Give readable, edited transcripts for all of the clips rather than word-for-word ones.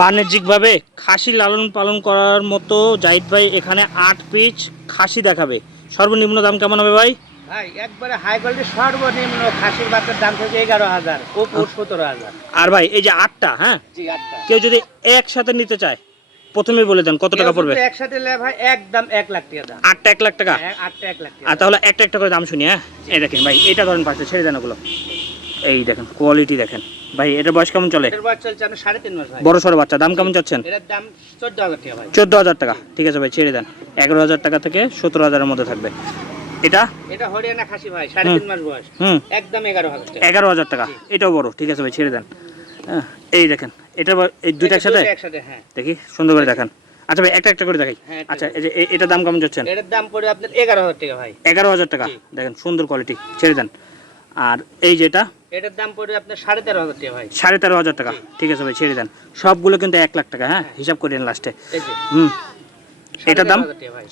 বাণিজ্যিকভাবে খাসি লালন পালন করার মতো জাহিদ ভাই এখানে 8 পিস খাসি দেখাবে। সর্বনিম্ন দাম কেমন হবে ভাই? ভাই একবারে হাই কোয়ালিটি সর্বনিম্ন খাসির বাচ্চার দাম থেকে 11,000 ও 17,000। আর ভাই এই যে 8টা, হ্যাঁ, জি 8টা কেউ যদি একসাথে নিতে চায় প্রথমেই বলে দেন কত টাকা পড়বে? একসাথে লে ভাই একদম 1 লাখ টাকা দাম। 8টা 1 লাখ টাকা। হ্যাঁ 8টা 1 লাখ টাকা। আর তাহলে একটা একটা করে দাম শুনি। হ্যাঁ, এই দেখেন ভাই, এটা ধরেন পাশে ছেড়ে দেন ওগুলো। এই দেখেন কোয়ালিটি দেখেন ভাই, এটার বয়স কেমন চলে? এর বয়স চলছে 3.5 মাস ভাই। বড় সড়ো বাচ্চা, দাম কেমন চাচ্ছেন? এর দাম 14,000 টাকা ভাই। 14,000 টাকা, ঠিক আছে ভাই, ছেড়ে দেন। 11,000 টাকা থেকে 17,000 এর মধ্যে থাকবে। এটা এটা হরিয়ানা খাসি ভাই, 3.5 মাস বয়স, একদম 11,000 টাকা। 11,000 টাকা, এটাও বড়, ঠিক আছে ভাই, ছেড়ে দেন। হ্যাঁ, এই দেখেন, এটা এই দুইটা একসাথে একসাথে, হ্যাঁ দেখি সুন্দর করে দেখান। আচ্ছা ভাই, একটা একটা করে দেখাই। আচ্ছা, এই যে এটার দাম কেমন যাচ্ছেন? এর দাম পড়বে আপনার 11,000 টাকা ভাই। 11,000 টাকা, দেখেন সুন্দর কোয়ালিটি, ছেড়ে দেন। আর এই যেটা, এটার দাম পড়বে আপনার 13,500 টাকা ভাই। 13,500 টাকা, ঠিক আছে ভাই, ছেড়ে দেন। সবগুলো কিন্তু 1 লাখ টাকা, হ্যাঁ, হিসাব করে নেন লাস্টে। এই যে এটার দাম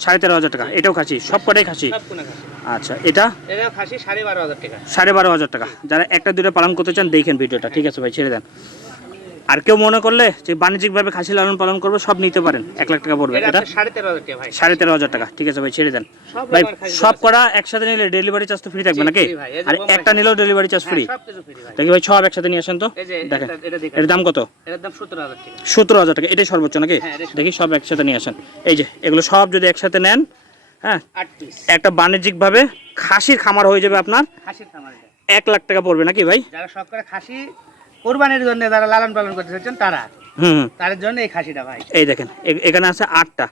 13,500 টাকা, এটাও খাসি, সব কটাই খাসি। আচ্ছা, এটা খাসি 12,500 টাকা। 12,500 টাকা। যারা একটা দুটো পালন করতে চান দেখেন ভিডিওটা, ঠিক আছে ভাই, ছেড়ে দেন। আর কেউ মনে করলে যে বাণিজ্যিকভাবে খাসি লালন পালন করবে, সব নিতে পারেন, 1 লাখ টাকা পড়বে। এটা 13,500 টাকা ভাই। 13,500 টাকা, ঠিক আছে ভাই, ছেড়ে দেন। ভাই সব করা একসাথে নিলে ডেলিভারি চার্জ তো ফ্রি থাকবে নাকি? আর একটা নিলেও ডেলিভারি চার্জ ফ্রি? দেখি ভাই, সব একসাথে নিয়ে আসেন তো, দেখেন এর দাম কত? এর দাম 17,000 টাকা। 17,000 টাকা, এটাই সর্বোচ্চ নাকি? দেখি সব একসাথে নিয়ে আসেন। এই যে এগুলো সব যদি একসাথে নেন, হ্যাঁ, 8 পিস একটা বাণিজ্যিকভাবে খাসির খামার হয়ে যাবে আপনার। খাসির খামার, 1 লাখ টাকা পড়বে নাকি ভাই? যারা শখ করে খাসি কোরবানির জন্য যারা লালন পালন করতে চাচ্ছেন তারা, তার জন্য এই খাসিটা ভাই। এই দেখেন, এখানে আছে 8টা,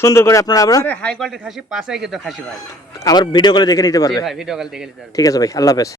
সুন্দর করে আপনারা আবার হাই কোয়ালিটির খাসি, পাঁচাই কিন্তু খাসি ভাই, আবার ভিডিও কলে দেখে নিতে পারবে। ভাই ভিডিও কল দেখে নিতে পারবে। ঠিক আছে ভাই, আল্লাহ হাফেজ।